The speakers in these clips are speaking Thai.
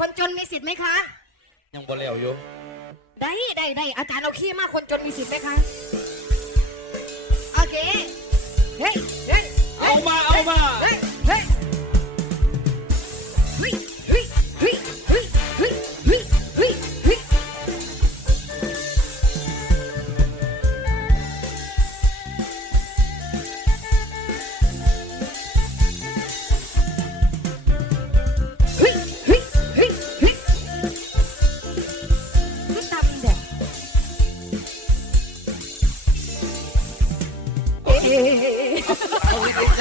คนจนมีสิทธิ์ไหมคะ ยังบ่แล้วอยู่ได้ได้ได้อาจารย์เอาขี้มากคนจนมีสิทธิ์ไหมคะโอเคเฮ้ยเฮ้ยเอามาเอามา เฮ้ย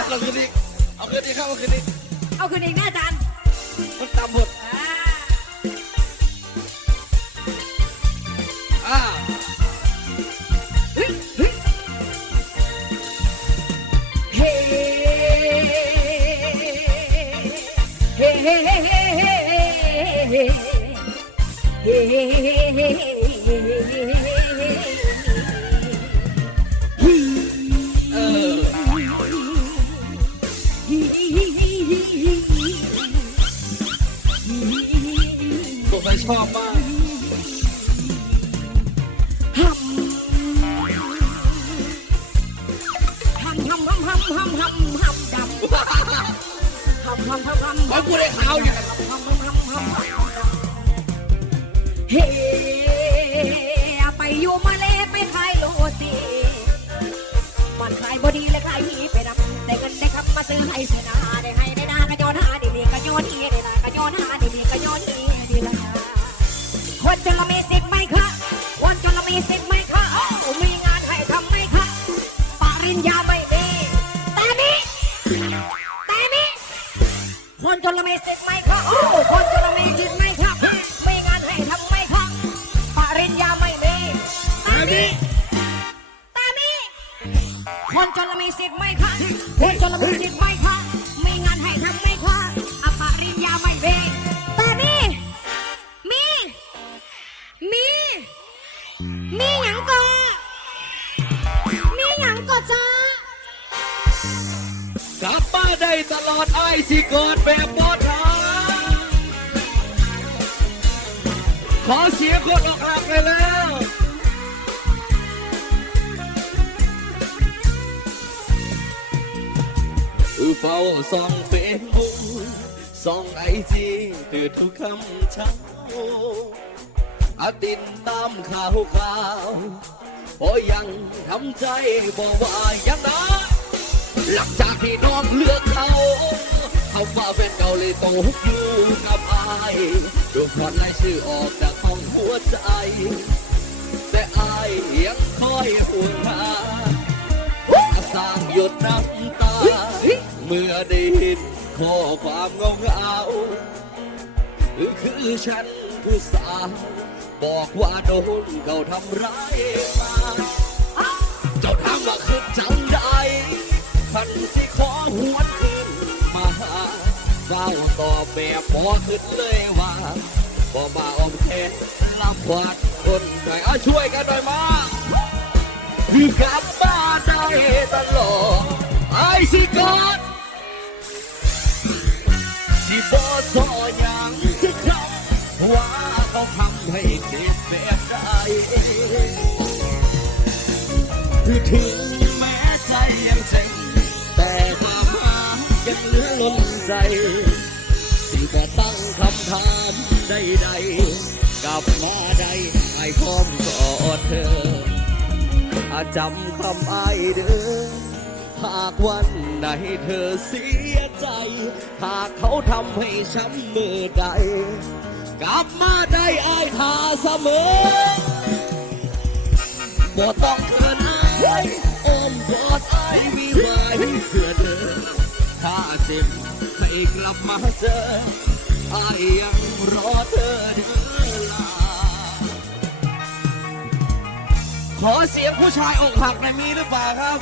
เอาคืนอีเอาคืนอีกครับเอาคืนอีเอาคืนอีกแน่จารมันต่ำหมด ชอบมากเพราะกูได้ข่าวอยู่นะเฮ้ไปอยู่มาเลไปขายโรตีมันขายบดีและขายหีไปนำแต่เงินได้ขับมาซื้อให้เสนาได้ คนจนละมีสิทธิ์ไหมคะคนจนละมีสิทธิ์ไหมคะเอ้ามีงานให้ทำไหมคะปริญญาไม่มีแต่มีแต่มีคนจนละมีสิทธิ์ไหมคะโอ้คนจนละมีสิทธิ์ไหมคะไม่งานให้ทำไหมคะปริญญาไม่มีแต่มีแต่มีคนจนละมีสิทธิ์ไหมคะคนจนละมีสิทธิ์ไหมคะ ตลอดไอ้สิกอดแบบบอทาขอเสียงคนออกหักไปแล้วคือเฝ้าส่องเฟซบุ๊กส่องไอจีคือทุกคำเช้าอาติดตามข่าวข่าวโอ้ยังทำใจบอกว่ายังนะ หลังจากที่น้องเลือกเขาเขาว่าเป็นเกาหลีตกอยู่กับอายดูพอดไล่ชื่อออกจากห้องหัวใจ แต่อายยังคอยห่วงหาสร้างหยุดน้ำตา เมื่อได้เห็นข้อความเงาเงาคือฉันผู้สาวบอกว่าโดนเขาทำร้ายมา เจ้าทำว่าคือจัง ทันสิขอหวนคืนมาหาเฝ้าตอบแบบพอขึ้นเลยว่าบ่มาอมแค่ลำวัดคนใจเอาช่วยกันหน่อยมาคือกลับบ้าได้ตลอดไอ้สิกอดสิบอสออย่างคือคำว่าเขาทำให้เจ็บแบบใดคือถึง ลือล้นใจสิแต่ตั้งคำถามใดๆกลับมาใดไอ้พร้อมกอดเธอ อาจำคำไอ้ายเด้อหากวันใดเธอเสียใจ หากเขาทำให้ช้ำมือใด กลับมาได้ไอ้ายทาเสมอบ่ต้องเกินอายอ้อมกอดอายมีไว้เพื่อเธอ ถ้าเจ็บไม่กลับมาเจออายยังรอเธอเดือลาขอเสียงผู้ชายอกหักหน่อยมีหรือเปล่าครับ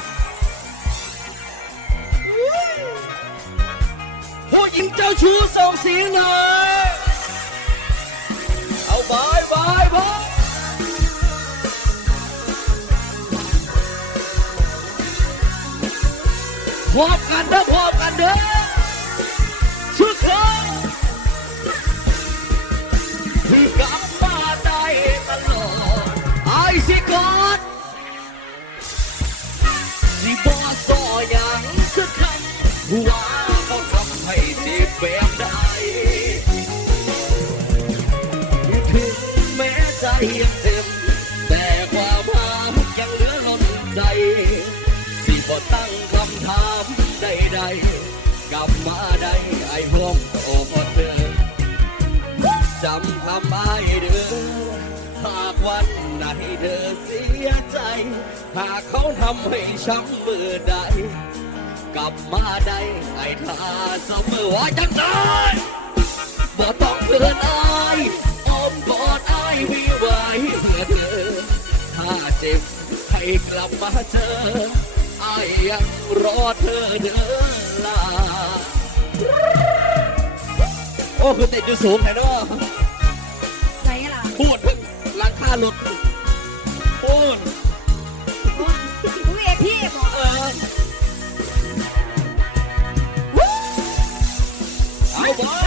ผู้หญิงเจ้าชู้ส่งเสียงหน่อยเอาบายบายบาย เด้อพร้มกันเด้อทุกคนคือกลับมาได้ตลอดไอ้สิกอดสิบอสออย่างสักคำว่าเขาทำให้สิแบบได้ถึงแม้ใจำคำอ้ายเด้อหากวันไหนเธอเสียใจ หากเขาทำให้ช้ำมือใด กลับมาได้ไอ้ท่าเสมอว่าจังไงบ่ต้องเพื่อนอายอ้อมกอดอายพี่ไว้เพื่อเธอ ถ้าเจ็บให้กลับมาเจออายยังรอเธอเด้อลา โอ้ คือติดอยู่สูงแน่นอะไหน พูดหลังคาหลุดพูดอุ้เอพี่บอกเออเอาบอ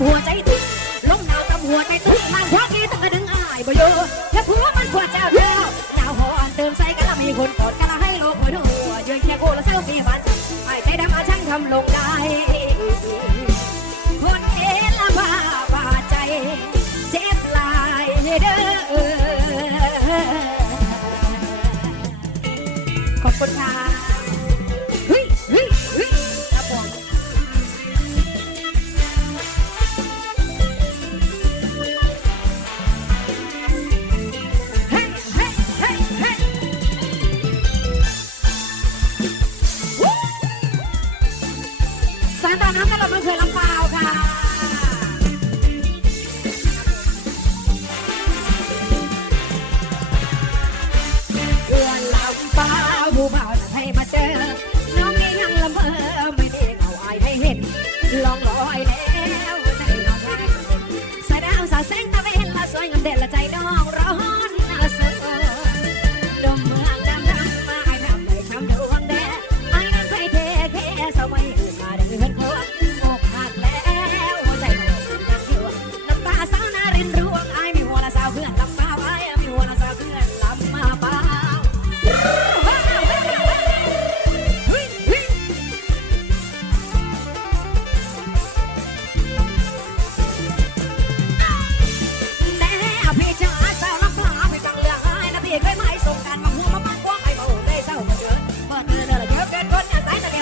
หัวใจตุ้ลงนาวตามหัวใจตุ้นางควากีตั้งกระดึงอายบ่โยแล้วผัวมันควเจะเดียวหนาวหอนเติมใส่กันละมีคนกอดกันละให้โลกหัวหัวยืนแค่กูละเศร้ามีมันไอ้ใจดำอาช่างทำลงได้ ลองลอยแล้วใจน้องได้สายดาวสาวแสงตะเวนละสวยงามเด่นละใจน้อง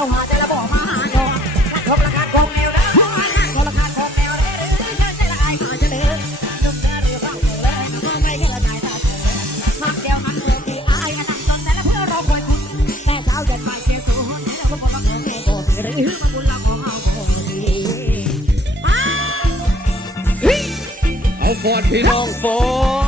วหาแต่ละบ่มาหาดนักทบราคาของแนวนะหัวนักทบราคาของแนวเลยใจละอายขอเฉลยนุ่มเนหรือเปล่าเลยมาไม่เห็นละนายตาเธอหักเดียวหักเมือที่อายนั่งตอนแต่ละเพื่อรอคอยคุณแต่เช้าเย็นมาเสียสูงแล้วก็บอกว่ากินแม่หรือมาบุญละของเอาบ่ดีอ้ฟอดพี่น้องฟอด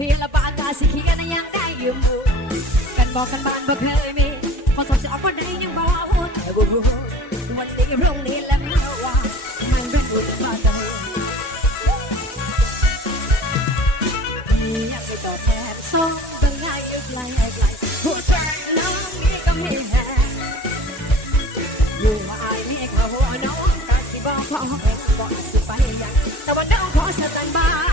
เพียงละบานตาสิเขียนยังได้ยืมูกันบอกกันบ้านบ่เคยมีพอสอบจะออกวันใดยังบ่หูแต่บ่หูวันนี้พรุ่งนี้และเมื่อวานมันเรู้บุญบารามียังไม่ตอบแทนสอมยังไงยอยู่ไกลไกลหัวใจน้องนี่ก็มีแห้อยู่มาอายนี่ก็หัวน้องตาสิบ่พอเองบ่สิไปยังแต่ว่าน้องขอสแตนบาย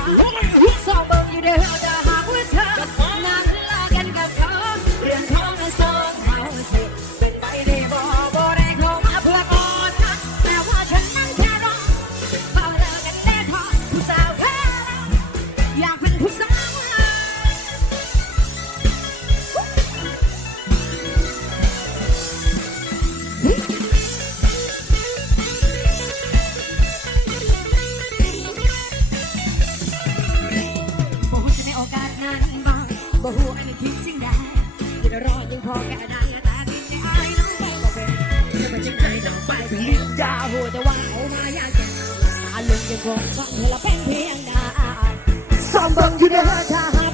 พอแก่ได้แต่ดินในอายน้องบอกว่าเป็นจะไปจิ้งไหนหนังไปเป็นลิ้นยาหัวแต่ว่าเอามายากแก่ตาลึกยังคงฟังเธอละเป็นเพียงดาสอมบังอยู่ในหัวใจ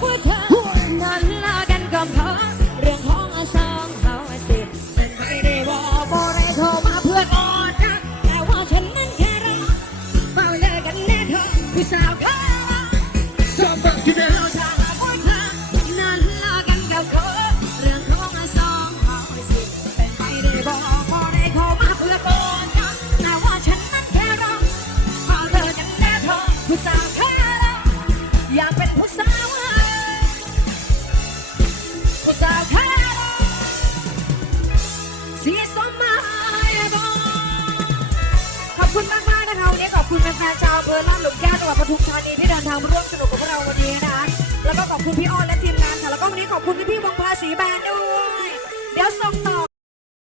ทุกชานีที่เดินทางมาร่วมสนุกกับพวกเราวันนี้นะคะแล้วก็ขอบคุณพี่อ้อนและทีมงานค่ะแล้วก็วันนี้ขอบคุณพี่